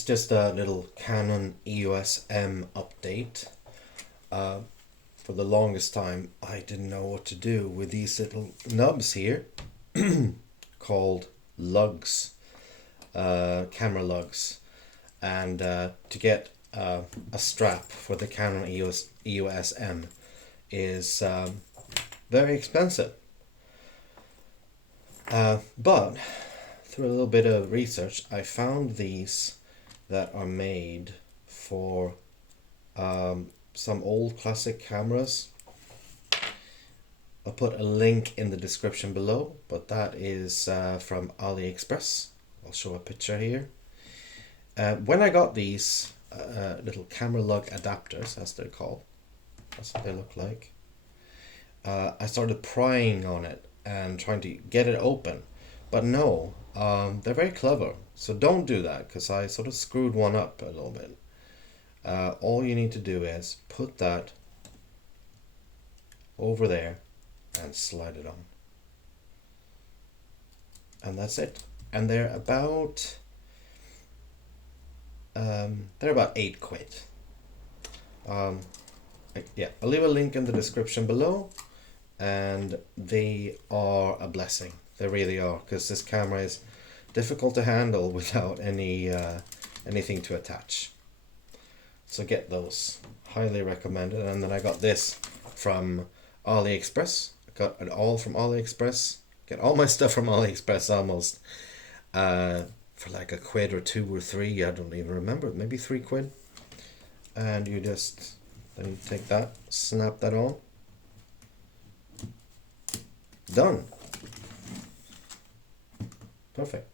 is just a little Canon EOS M update. For the longest time, I didn't know what to do with these little nubs here called lugs, camera lugs. And to get a strap for the Canon EOS M is very expensive. But through a little bit of research, I found these that are made for some old classic cameras. I'll put a link in the description below, but that is from AliExpress. I'll show a picture here. When I got these little camera lug adapters, as they're called, that's what they look like, I started prying on it and trying to get it open. But no, they're very clever. So don't do that, because I sort of screwed one up a little bit. All you need to do is put that over there and slide it on. And that's it. And they're about 8 quid. Yeah, I'll leave a link in the description below, and they are a blessing. They really are, because this camera is difficult to handle without anything to attach. So get those, highly recommended. And then I got this from AliExpress. I got it all from AliExpress. Get all my stuff from AliExpress almost. For like a quid or 2 or 3, I don't even remember, maybe 3 quid. And you just, then you take that, snap that on. Done. Perfect.